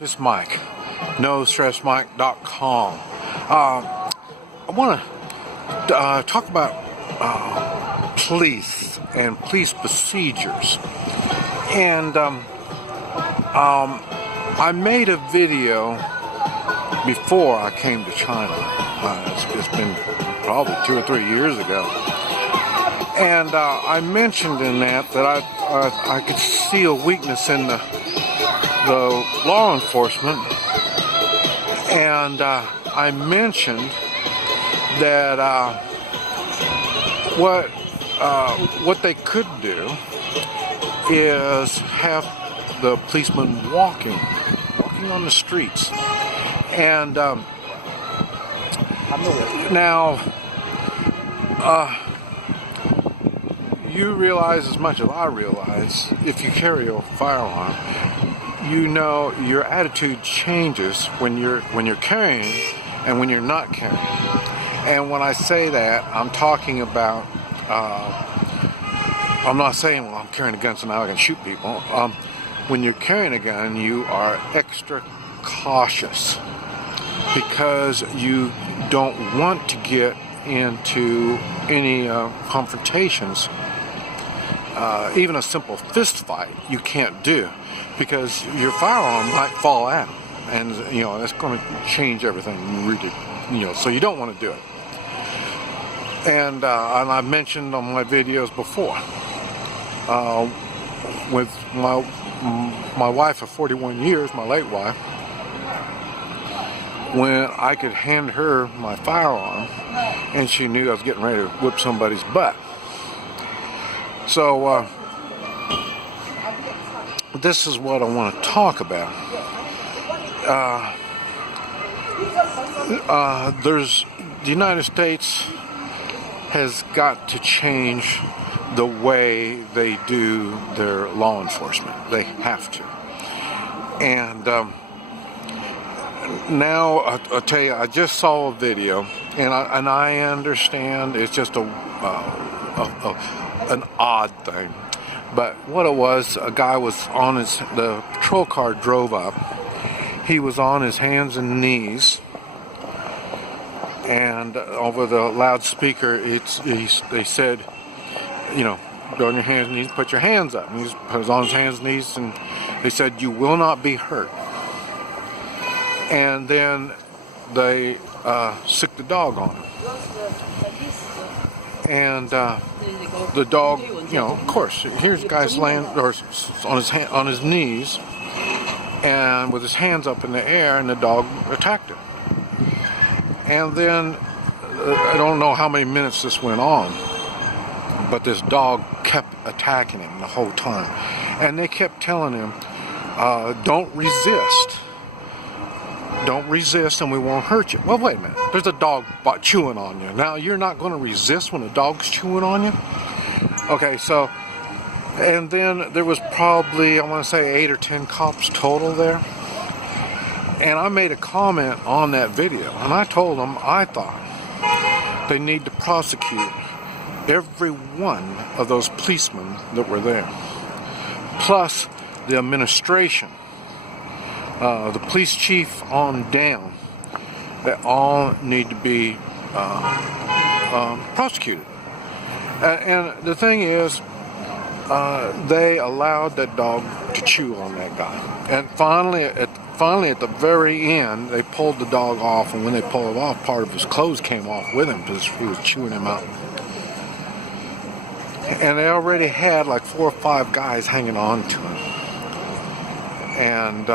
This is Mike, NoStressMike.com. I want to talk about police and police procedures. And I made a video before I came to China. It's been probably 2 or 3 years ago. And I mentioned in that I could see a weakness in the law enforcement, and I mentioned that what they could do is have the policemen walking on the streets, and now you realize as much as I realize, if you carry a firearm, you know your attitude changes when you're carrying and when you're not carrying. And when I say that, I'm talking about, I'm not saying, well, I'm carrying a gun so now I can shoot people. When you're carrying a gun, you are extra cautious because you don't want to get into any confrontations. Even a simple fist fight you can't do because your firearm might fall out, and that's going to change everything really, so you don't want to do it. And I mentioned on my videos before, with my wife of 41 years, my late wife, when I could hand her my firearm and she knew I was getting ready to whip somebody's butt. So this is what I want to talk about. The United States has got to change the way they do their law enforcement. They have to. And now I'll tell you, I just saw a video, and I understand it's just an odd thing. But what it was, a guy was on the patrol car drove up. He was on his hands and knees, and over the loudspeaker, they said, go on your hands and knees, put your hands up. And he was on his hands and knees, and they said, you will not be hurt. And then they sicked the dog on him. And the dog, of course, here's the guy's laying on his knees, and with his hands up in the air, and the dog attacked him. And then I don't know how many minutes this went on, but this dog kept attacking him the whole time, and they kept telling him, "Don't resist. Don't resist and we won't hurt you." Well, wait a minute. There's a dog chewing on you. Now, you're not going to resist when a dog's chewing on you? Okay, so, and then there was probably, I want to say 8 or 10 cops total there. And I made a comment on that video, and I told them I thought they need to prosecute every one of those policemen that were there, plus the administration. The police chief on down, they all need to be prosecuted. And the thing is, they allowed that dog to chew on that guy. And finally, at the very end, they pulled the dog off. And when they pulled it off, part of his clothes came off with him because he was chewing him out. And they already had like 4 or 5 guys hanging on to him and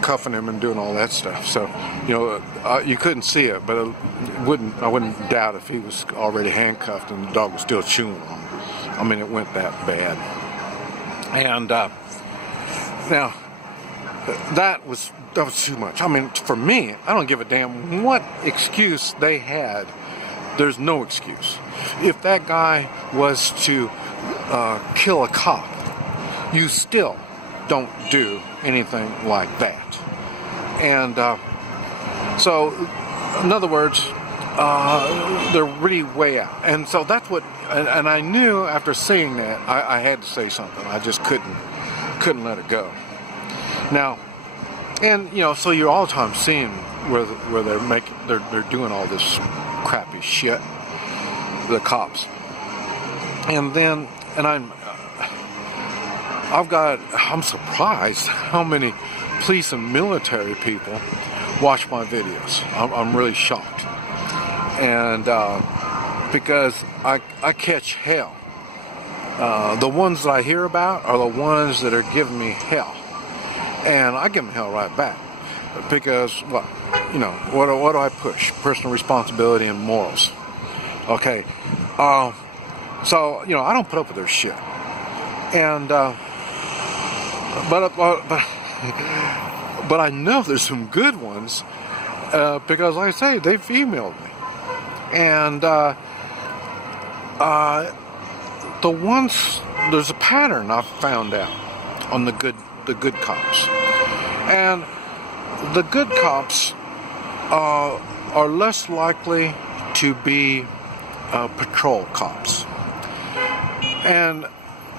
cuffing him and doing all that stuff. So, you couldn't see it, but I wouldn't doubt if he was already handcuffed and the dog was still chewing on him. I mean, it went that bad. And now, that was too much. I mean, for me, I don't give a damn what excuse they had. There's no excuse. If that guy was to kill a cop, you still don't do anything like that. And so, in other words, they're really way out. And so that's what, and I knew after seeing that, I had to say something. I just couldn't let it go. Now, And so you're all the time seeing where they're doing all this crappy shit, the cops. And I'm surprised how many police and military people watch my videos. I'm really shocked. And because I catch hell. The ones that I hear about are the ones that are giving me hell. And I give them hell right back. Because, what do I push? Personal responsibility and morals. Okay. So, I don't put up with their shit. And, but I know there's some good ones, because like I say, they've emailed me. And, the ones, there's a pattern I've found out on the good cops. And the good cops, are less likely to be, patrol cops. And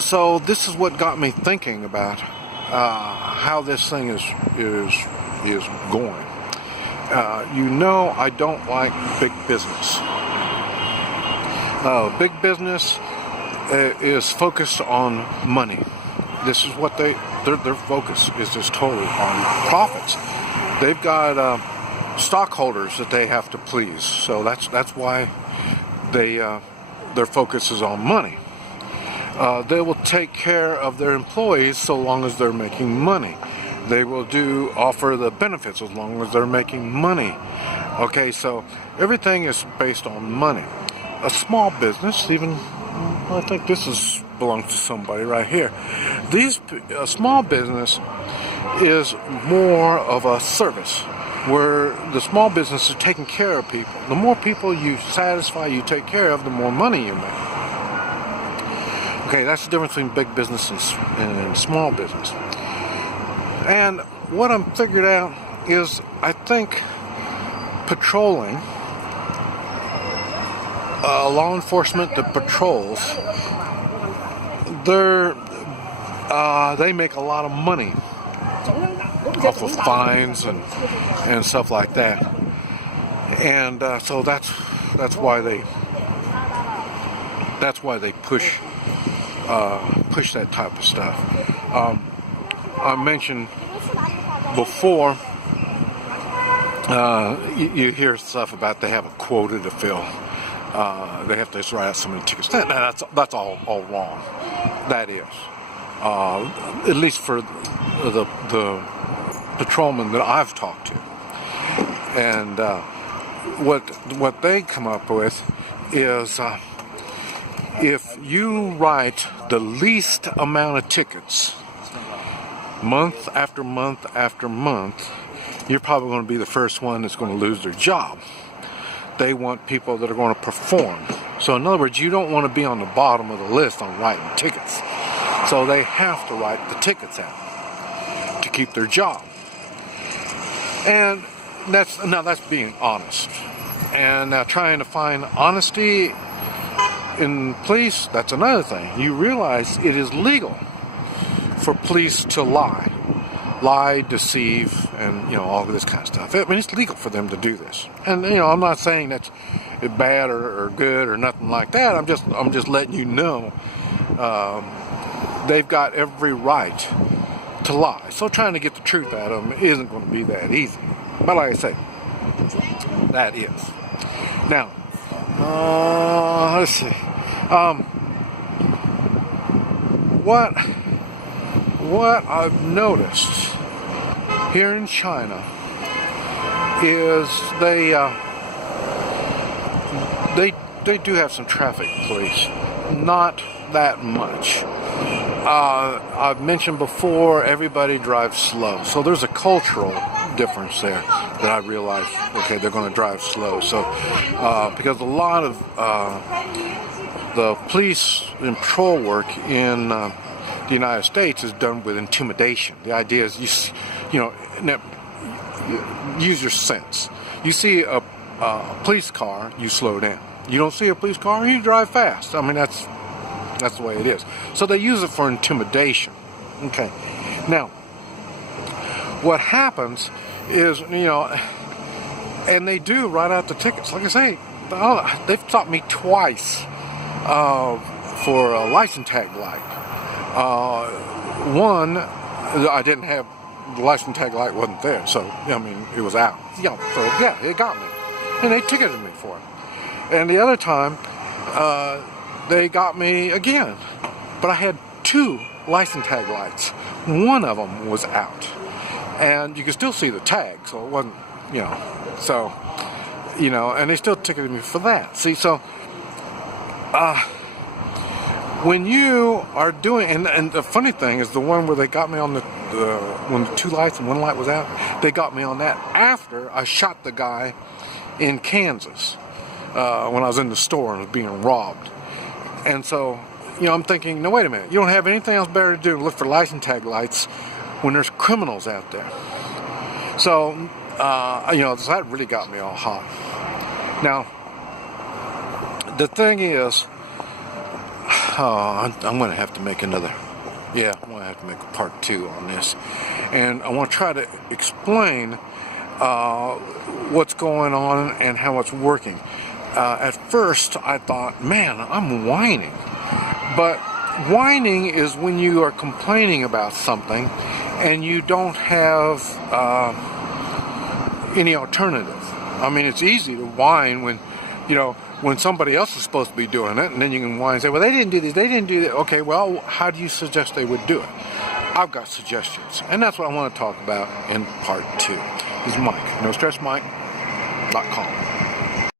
so this is what got me thinking about how this thing is going. I don't like big business. Big business is focused on money. This is what their focus is, just totally on profits. They've got stockholders that they have to please, so that's why their focus is on money. They will take care of their employees so long as they're making money. They will offer the benefits as long as they're making money. Okay, so everything is based on money. A small business, even, I think this belongs to somebody right here. A small business is more of a service, where the small business is taking care of people. The more people you satisfy, you take care of, the more money you make. Okay, that's the difference between big business and small business. And what I'm figured out is, I think patrolling, law enforcement that patrols, they make a lot of money off of fines and stuff like that. And so that's why they push that type of stuff. I mentioned before, you hear stuff about they have a quota to fill. They have to write out so many tickets. That's all wrong. That is, at least for the patrolmen that I've talked to. And what they come up with is, if you write the least amount of tickets month after month after month, you're probably going to be the first one that's going to lose their job. They want people that are going to perform. So in other words, you don't want to be on the bottom of the list on writing tickets. So they have to write the tickets out to keep their job. And that's being honest. And now trying to find honesty in police, that's another thing. You realize it is legal for police to lie, deceive, and all of this kind of stuff. I mean, it's legal for them to do this. And I'm not saying that's bad or good or nothing like that. I'm just letting you know they've got every right to lie. So trying to get the truth out of them isn't going to be that easy. But like I say, that is. Now, let's see. What I've noticed here in China is they do have some traffic police. Not that much. I've mentioned before, everybody drives slow. So there's a cultural difference there that I realize, okay, they're going to drive slow. So, because a lot of the police and patrol work in the United States is done with intimidation. The idea is, use your sense. You see a police car, you slow down. You don't see a police car, you drive fast. I mean, that's the way it is. So they use it for intimidation. Okay. Now, what happens is, and they do write out the tickets. Like I say, they've stopped me twice for a license tag light. One, I didn't have, the license tag light wasn't there, so it was out. So yeah, it got me, and they ticketed me for it. And the other time, they got me again, but I had 2 license tag lights. One of them was out, and you could still see the tag, so it wasn't, and they still ticketed me for that. See, so when you are doing, and the funny thing is, the one where they got me on when the 2 lights and 1 light was out, they got me on that after I shot the guy in Kansas when I was in the store and was being robbed. And so, I'm thinking, no, wait a minute, you don't have anything else better to do than look for license tag lights when there's criminals out there. So, that really got me all hot. Now, the thing is, I'm going to have to make I'm going to have to make a part 2 on this. And I want to try to explain what's going on and how it's working. At first, I thought, man, I'm whining. But whining is when you are complaining about something and you don't have any alternative. It's easy to whine when somebody else is supposed to be doing it, and then you can whine and say, well, they didn't do this, they didn't do that. Okay, well, how do you suggest they would do it? I've got suggestions, and that's what I want to talk about in part 2. This is Mike, NoStressMike.com.